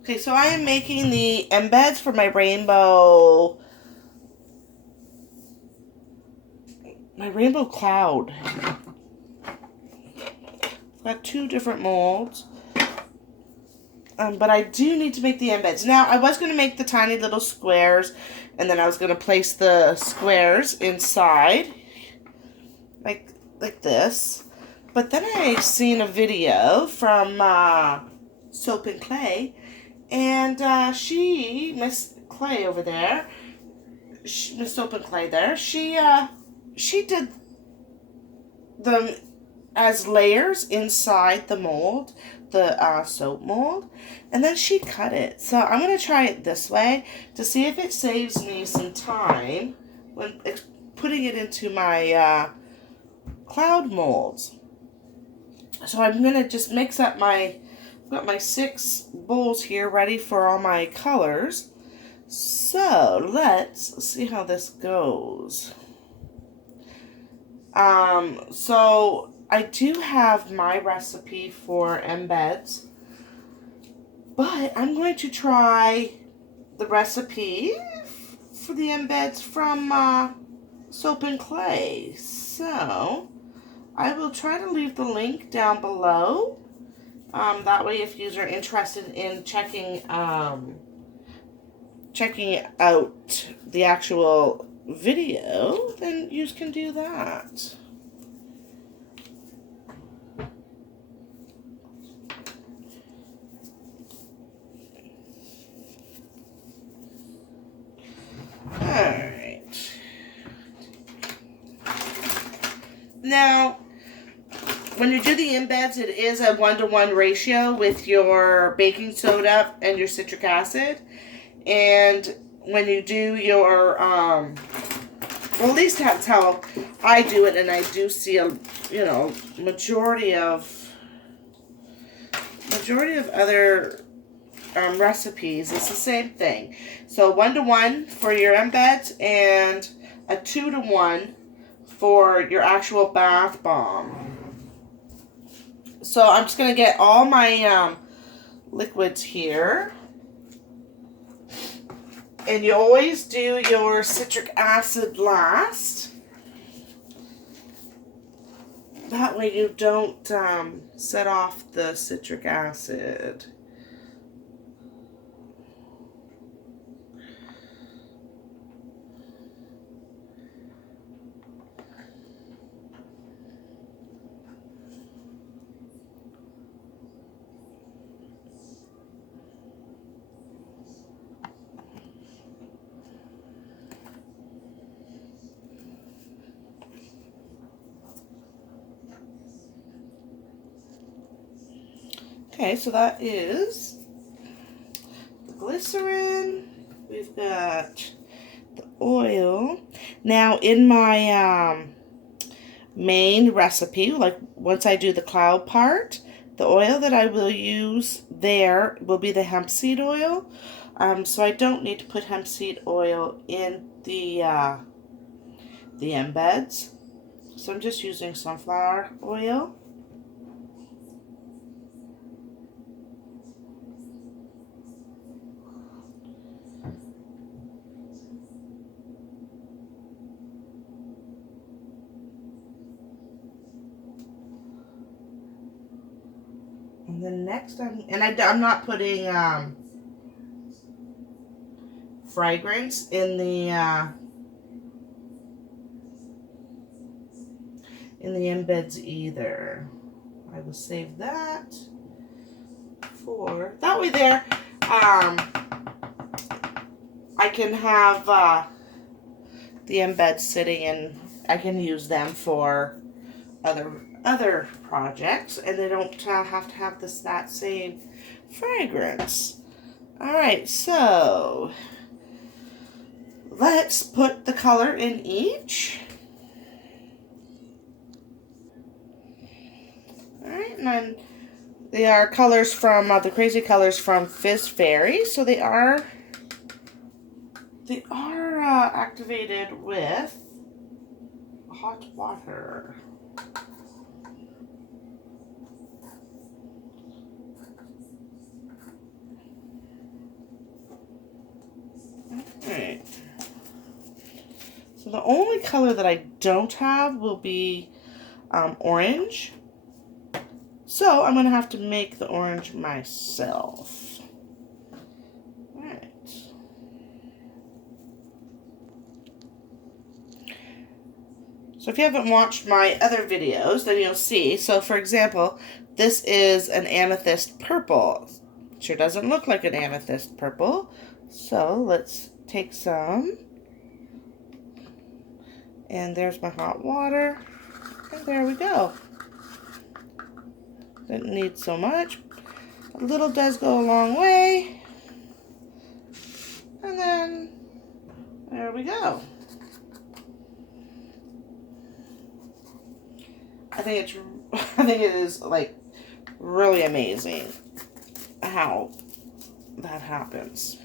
Okay, so I am making the embeds for my rainbow cloud. I've got 2 different molds. But I do need to make the embeds. Now, I was going to make the tiny little squares, and then I was going to place the squares inside, like this. But then I seen a video from Soap and Clay, and Miss Clay over there, Miss Soap and Clay there, she did them as layers inside the mold, the soap mold, and then she cut it. So I'm going to try it this way to see if it saves me some time when putting it into my cloud molds. So I'm going to just mix up I've got my 6 bowls here ready for all my colors. So let's see how this goes. So I do have my recipe for embeds, but I'm going to try the recipe for the embeds from Soap and Clay. So I will try to leave the link down below. That way, if you are interested in checking out the actual video, then you can do that. Alright. Now, when you do the embeds, it is a 1-to-1 ratio with your baking soda and your citric acid. And when you do your, well, at least that's how I do it, and I do see a, majority of other recipes. It's the same thing. So 1-to-1 for your embeds and a 2-to-1 for your actual bath bomb. So I'm just going to get all my liquids here. And you always do your citric acid last. That way you don't set off the citric acid. Okay, so that is the glycerin. We've got the oil. Now, in my main recipe, like once I do the cloud part, the oil that I will use there will be the hempseed oil. So I don't need to put hempseed oil in the embeds. So I'm just using sunflower oil. And then next, I'm not putting fragrance in the embeds either. I will save that for that way. There, I can have the embeds sitting, and I can use them for other projects, and they don't have to have that same fragrance. All right, so let's put the color in each. All right, and then they are colors from the crazy colors from Fizz Fairy, so they are activated with hot water. So the only color that I don't have will be orange. So I'm going to have to make the orange myself. Alright. So if you haven't watched my other videos, then you'll see. So for example, this is an amethyst purple. Sure doesn't look like an amethyst purple. So let's take some. And there's my hot water. And there we go. Didn't need so much. A little does go a long way. And then there we go. I think it is like really amazing how that happens.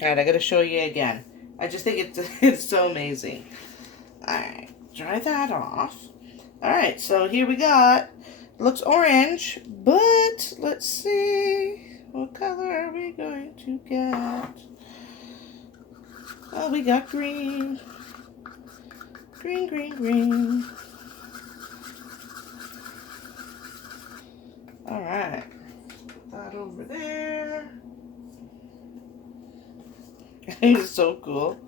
Alright, I gotta show you again. I just think it's so amazing. Alright, dry that off. Alright, so here we got, it looks orange, but let's see, what color are we going to get? Oh, we got green. Green, green, green. Alright, put that over there. It's so cool.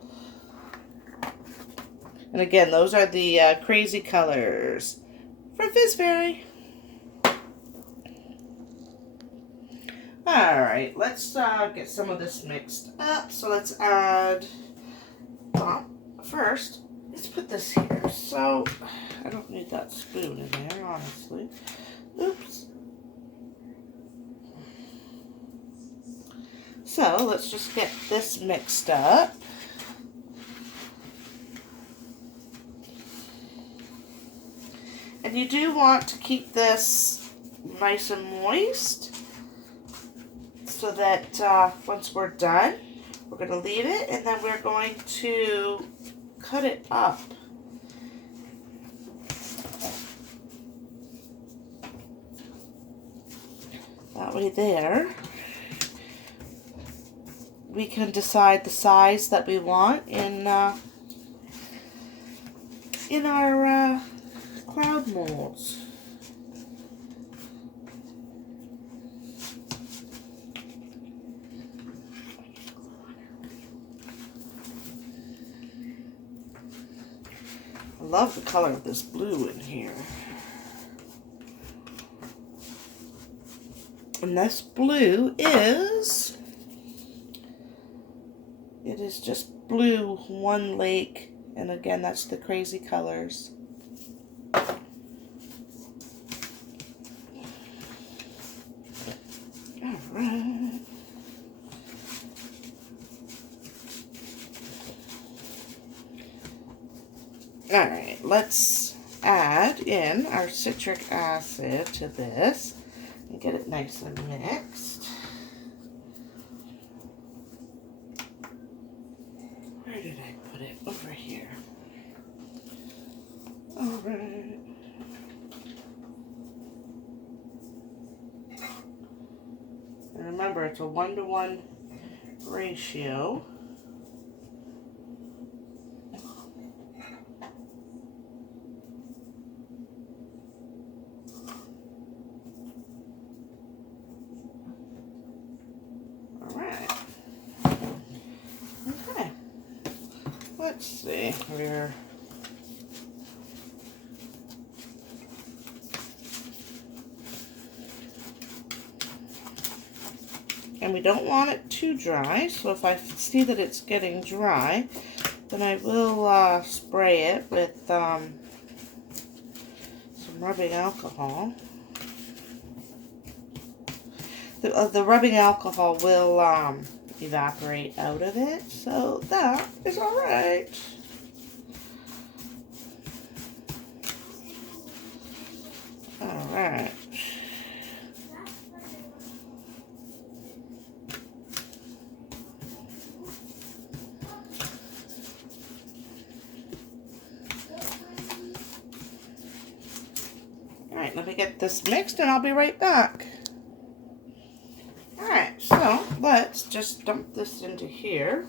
And again, those are the crazy colors from Fizz Fairy. Alright, let's get some of this mixed up. So let's add, first, let's put this here. So, I don't need that spoon in there, honestly. Oops. So, let's just get this mixed up. And you do want to keep this nice and moist so that once we're done, we're going to leave it and then we're going to cut it up. That way there, we can decide the size that we want in our cloud molds. I love the color of this blue in here. And this blue is, it is just blue, one lake, and again, that's the crazy colors. Alright. Alright, let's add in our citric acid to this and get it nice and mixed. Where did I put it? Over here. Alright. And remember, it's a 1-to-1 ratio. Alright. Okay. Let's see. We're and we don't want it too dry, so if I see that it's getting dry, then I will spray it with some rubbing alcohol. The rubbing alcohol will evaporate out of it, so that is alright. Alright. Alright, let me get this mixed and I'll be right back. Alright, so let's just dump this into here.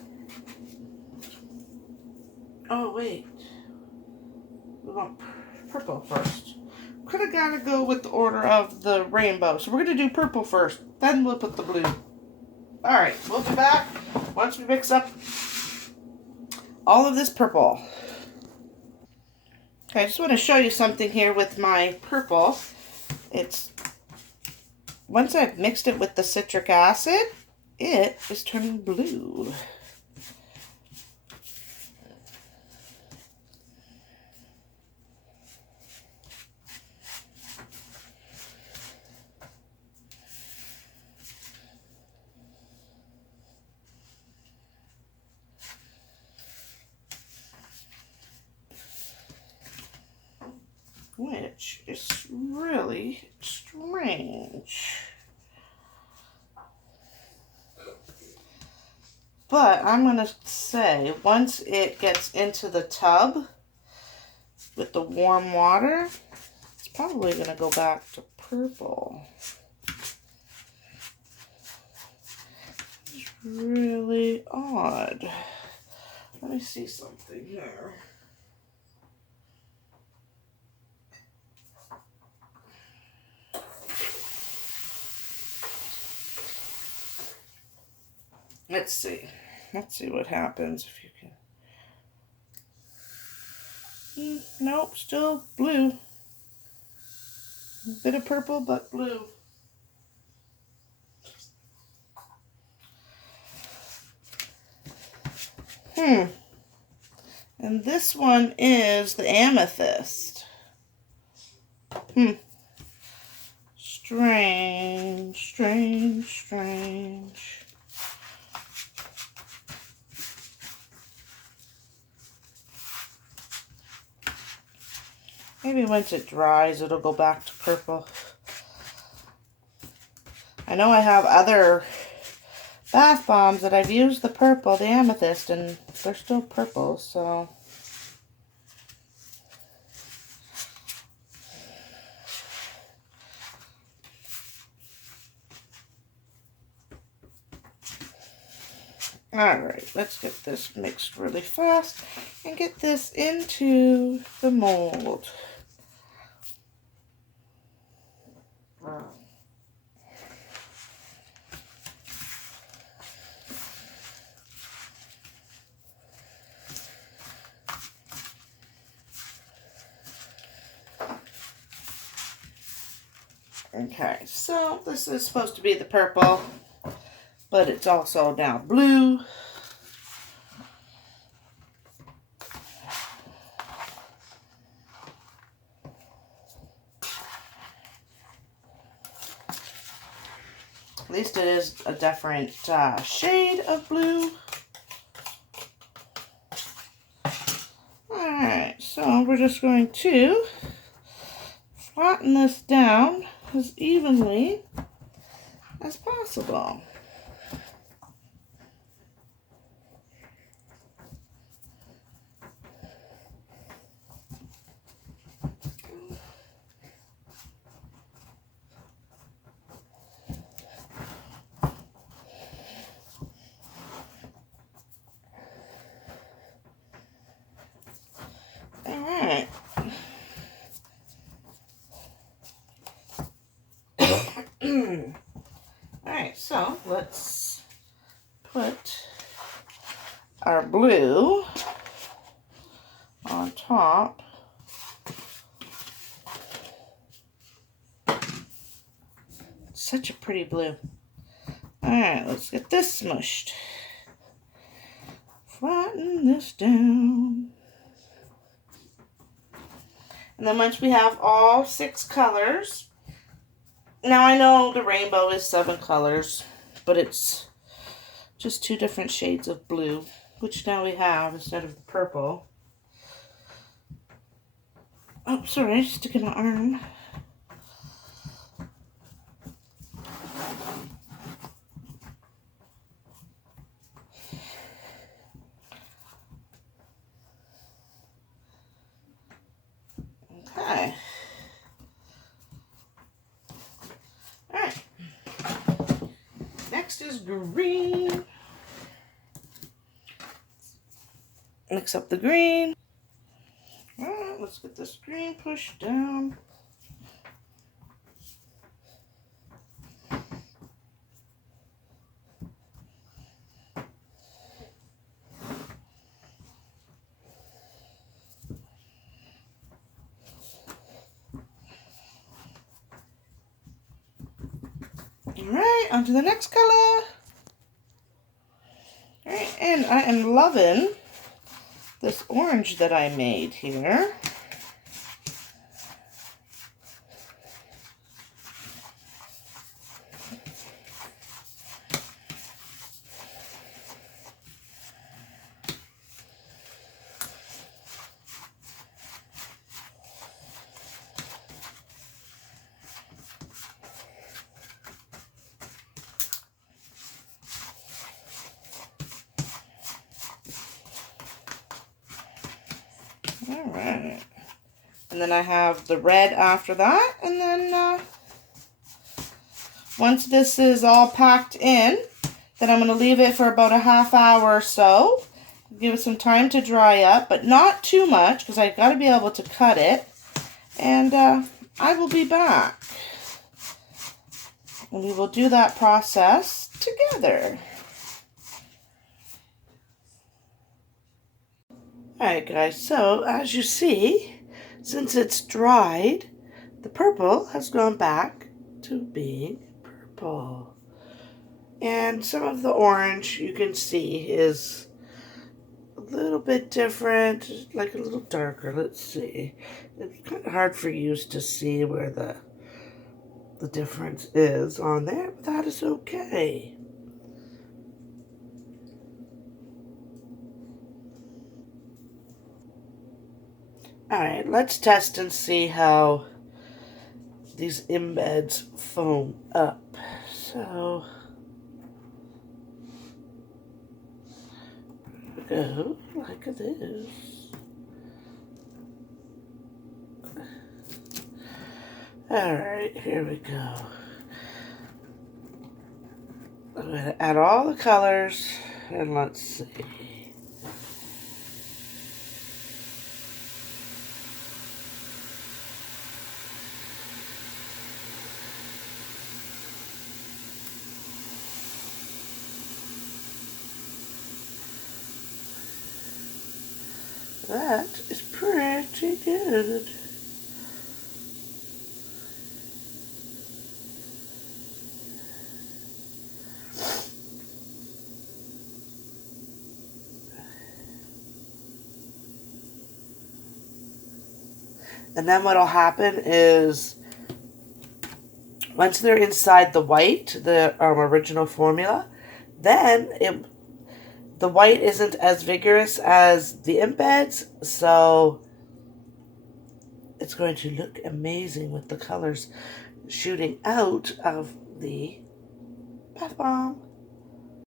Oh, wait. We want purple first. Could have got to go with the order of the rainbow. So we're going to do purple first. Then we'll put the blue. Alright, we'll be back once we mix up all of this purple. Okay, I just want to show you something here with my purple. Once I've mixed it with the citric acid, it is turning blue. Which is really strange. But I'm going to say once it gets into the tub with the warm water, it's probably going to go back to purple. It's really odd. Let me see something here. Let's see. Let's see what happens if you can. Nope, still blue. A bit of purple, but blue. And this one is the amethyst. Strange, strange, strange. Maybe once it dries, it'll go back to purple. I know I have other bath bombs that I've used the purple, the amethyst, and they're still purple, so. Alright, let's get this mixed really fast and get this into the mold. Okay, so this is supposed to be the purple, but it's also now blue. At least it is a different shade of blue. Alright, so we're just going to flatten this down as evenly as possible. Alright. Alright, so let's put our blue on top. Such a pretty blue. Alright, let's get this smushed. Flatten this down. And then once we have all 6 colors, now I know the rainbow is 7 colors, but it's just 2 different shades of blue, which now we have instead of the purple. Oh, sorry, sticking my arm. Okay. Alright. Next is green. mix up the green. Alright, let's get this green pushed down. Alright, on to the next color. Alright, and I am loving this orange that I made here. Alright, and then I have the red after that, and then once this is all packed in, then I'm going to leave it for about a half hour or so. Give it some time to dry up, but not too much because I've got to be able to cut it. And I will be back. And we will do that process together. Alright guys, so as you see, since it's dried, the purple has gone back to being purple. And some of the orange you can see is a little bit different, like a little darker. Let's see. It's kind of hard for you to see where the difference is on there, but that is okay. Alright, let's test and see how these embeds foam up. So, go like this. Alright, here we go. I'm going to add all the colors, and let's see. That is pretty good. And then what'll happen is once they're inside the white, the original formula, then the white isn't as vigorous as the embeds, so it's going to look amazing with the colors shooting out of the bath bomb.